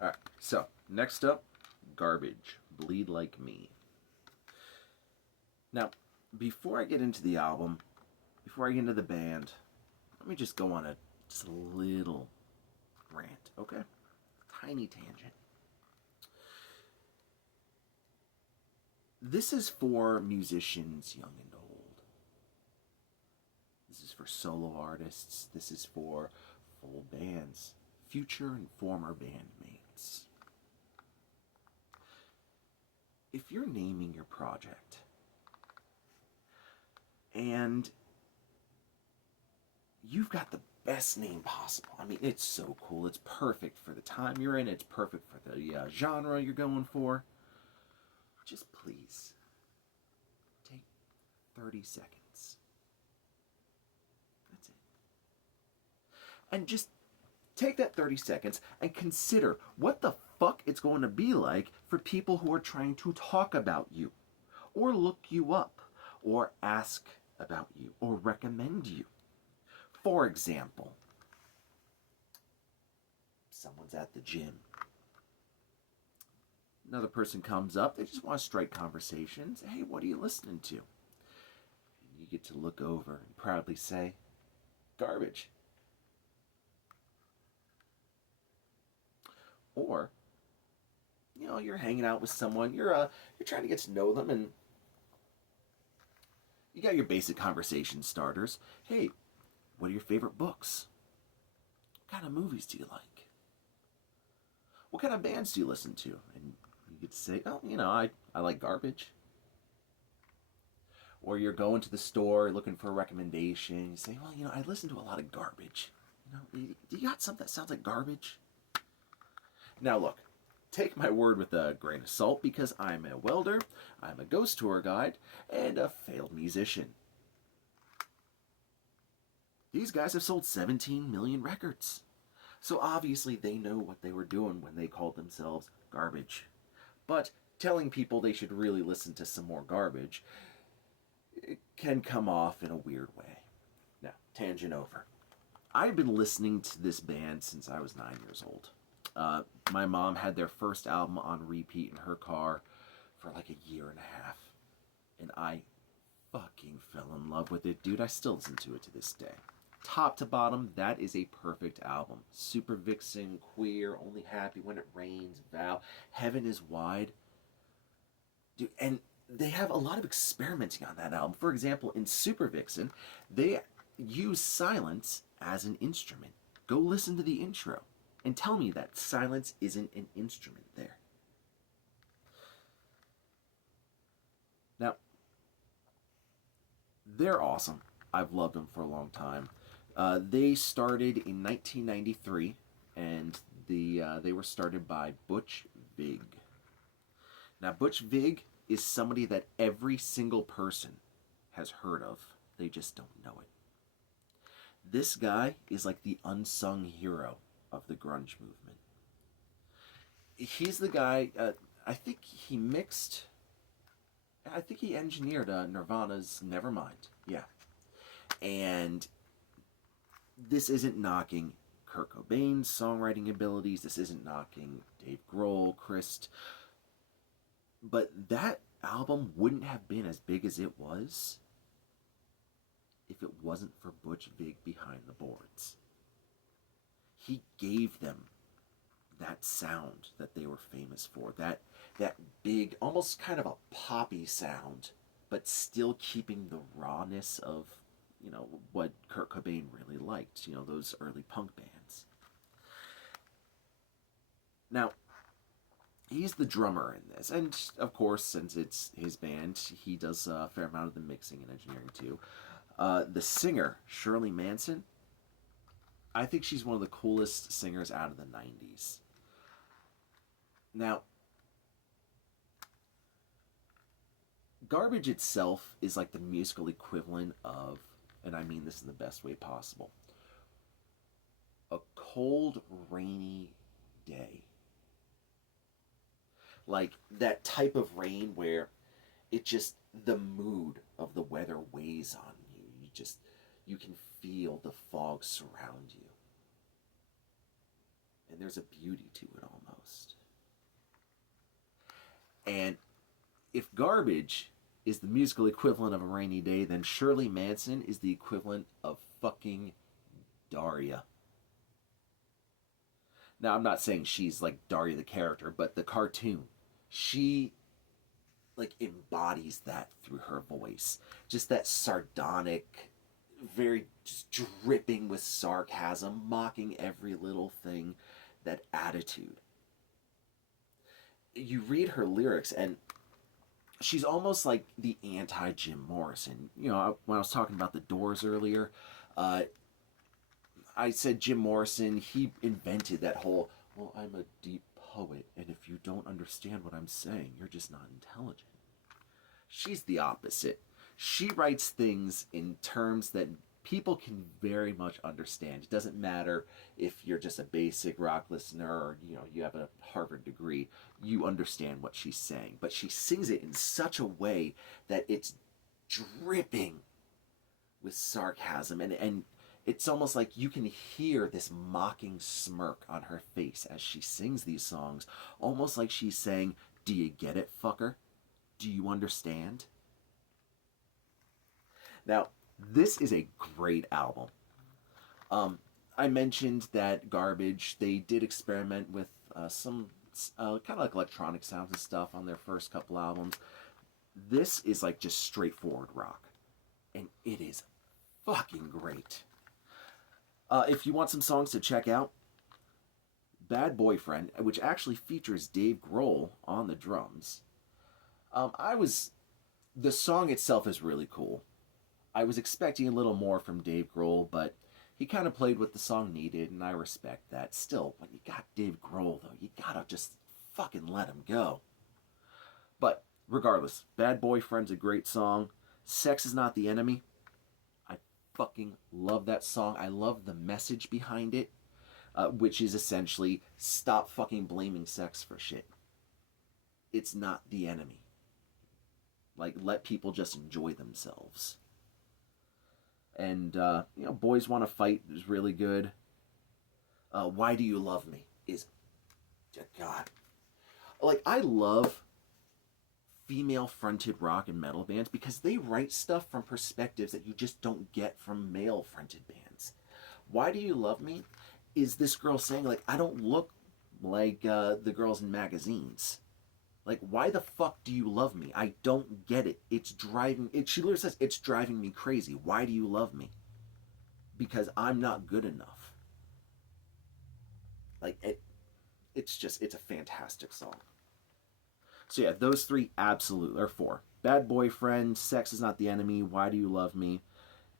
Alright, so next up, Garbage, Bleed Like Me. Now, before I get into the album, before I get into the band, let me just go on just a little rant, okay? Tiny tangent. This is for musicians young and old. This is for solo artists. This is for full bands, future and former bandmates. If you're naming your project and you've got the best name possible, I mean, it's so cool. It's perfect for the time you're in. It's perfect for the genre you're going for. Just please take 30 seconds. That's it. And just take that 30 seconds and consider what the fuck it's going to be like for people who are trying to talk about you, or look you up, or ask about you, or recommend you. For example, someone's at the gym. Another person comes up, they just want to strike conversations. Hey, what are you listening to? And you get to look over and proudly say, Garbage. Or, you're hanging out with someone, you're trying to get to know them, and you got your basic conversation starters. Hey, what are your favorite books? What kind of movies do you like? What kind of bands do you listen to? And you get to say, oh, I like Garbage. Or you're going to the store looking for a recommendation. You say, well, I listen to a lot of Garbage. Do you got something that sounds like Garbage? Now look, take my word with a grain of salt, because I'm a welder, I'm a ghost tour guide, and a failed musician. These guys have sold 17 million records. So obviously they know what they were doing when they called themselves Garbage. But telling people they should really listen to some more Garbage, it can come off in a weird way. Now, tangent over. I've been listening to this band since I was 9 years old. My mom had their first album on repeat in her car for like a year and a half. And I fucking fell in love with it, dude. I still listen to it to this day. Top to bottom, that is a perfect album. Super Vixen, Queer, Only Happy When It Rains, Vow, Heaven is Wide. Dude, and they have a lot of experimenting on that album. For example, in Super Vixen, they use silence as an instrument. Go listen to the intro and tell me that silence isn't an instrument there. Now, they're awesome. I've loved them for a long time. They started in 1993, and they were started by Butch Vig. Now, Butch Vig is somebody that every single person has heard of. They just don't know it. This guy is like the unsung hero of the grunge movement. He's the guy, I think he engineered Nirvana's Nevermind. Yeah. And this isn't knocking Kurt Cobain's songwriting abilities. This isn't knocking Dave Grohl, Chris. But that album wouldn't have been as big as it was if it wasn't for Butch Vig behind the boards. He gave them that sound that they were famous for. That big, almost kind of a poppy sound, but still keeping the rawness of, what Kurt Cobain really liked, those early punk bands. Now, he's the drummer in this, and of course, since it's his band, he does a fair amount of the mixing and engineering too. The singer, Shirley Manson, I think she's one of the coolest singers out of the 90s. Now, Garbage itself is like the musical equivalent of, and I mean this in the best way possible, a cold, rainy day. Like that type of rain where the mood of the weather weighs on you. You can feel the fog surround you. And there's a beauty to it almost. And if Garbage is the musical equivalent of A Rainy Day, then Shirley Manson is the equivalent of fucking Daria. Now, I'm not saying she's like Daria the character, but the cartoon. She like embodies that through her voice. Just that sardonic, very just dripping with sarcasm, mocking every little thing, that attitude. You read her lyrics and she's almost like the anti Jim Morrison. You know, when I was talking about the Doors earlier, I said Jim Morrison, he invented that whole, well, I'm a deep poet, and if you don't understand what I'm saying, you're just not intelligent. She's the opposite. She writes things in terms that people can very much understand. It doesn't matter if you're just a basic rock listener or, you know, you have a Harvard degree. You understand what she's saying. But she sings it in such a way that it's dripping with sarcasm. And it's almost like you can hear this mocking smirk on her face as she sings these songs. Almost like she's saying, do you get it, fucker? Do you understand? Now, this is a great album. I mentioned that Garbage, they did experiment with some kind of like electronic sounds and stuff on their first couple albums. This is like just straightforward rock. And it is fucking great. If you want some songs to check out, Bad Boyfriend, which actually features Dave Grohl on the drums. The song itself is really cool. I was expecting a little more from Dave Grohl, but he kind of played what the song needed, and I respect that. Still, when you got Dave Grohl, though, you gotta just fucking let him go. But regardless, Bad Boyfriend's a great song. Sex Is Not the Enemy. I fucking love that song. I love the message behind it, which is essentially stop fucking blaming sex for shit. It's not the enemy. Like, let people just enjoy themselves. And, you know, Boys Want to Fight is really good. Why Do You Love Me is, God. Like, I love female-fronted rock and metal bands because they write stuff from perspectives that you just don't get from male-fronted bands. Why Do You Love Me is this girl saying, like, I don't look like the girls in magazines. Like, why the fuck do you love me? I don't get it. She literally says, it's driving me crazy. Why do you love me? Because I'm not good enough. Like, it's a fantastic song. So yeah, those three absolutely, or four. Bad Boyfriend, Sex Is Not the Enemy, Why Do You Love Me,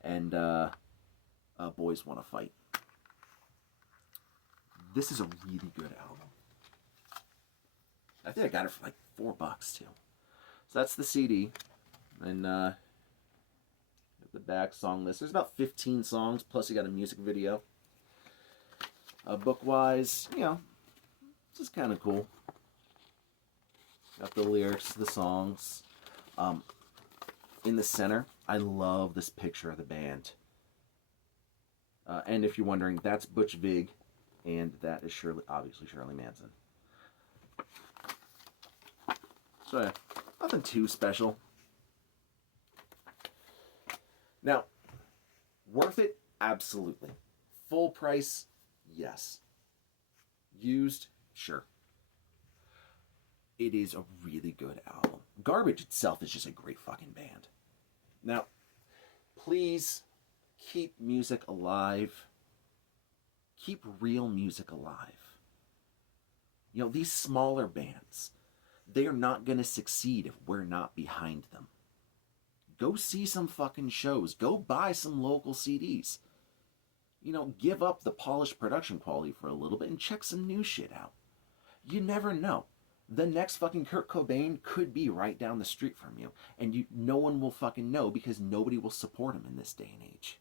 and Boys Want to Fight. This is a really good album. I think I got it for like $4 too. So that's the CD. And the back song list. There's about 15 songs, plus you got a music video. Book-wise, you know, this is kind of cool. Got the lyrics, the songs. In the center, I love this picture of the band. And if you're wondering, that's Butch Vig, and that is obviously Shirley Manson. So yeah, nothing too special. Now, worth it? Absolutely. Full price? Yes. Used? Sure. It is a really good album. Garbage itself is just a great fucking band. Now, please keep music alive. Keep real music alive. You know, these smaller bands, they are not going to succeed if we're not behind them. Go see some fucking shows. Go buy some local CDs. You know, give up the polished production quality for a little bit and check some new shit out. You never know. The next fucking Kurt Cobain could be right down the street from you. And no one will fucking know because nobody will support him in this day and age.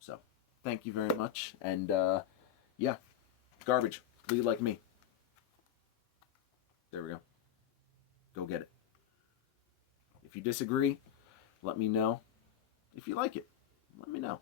So, thank you very much. And, yeah. Garbage. Bleed Like Me. There we go. Go get it. If you disagree, let me know. If you like it, let me know.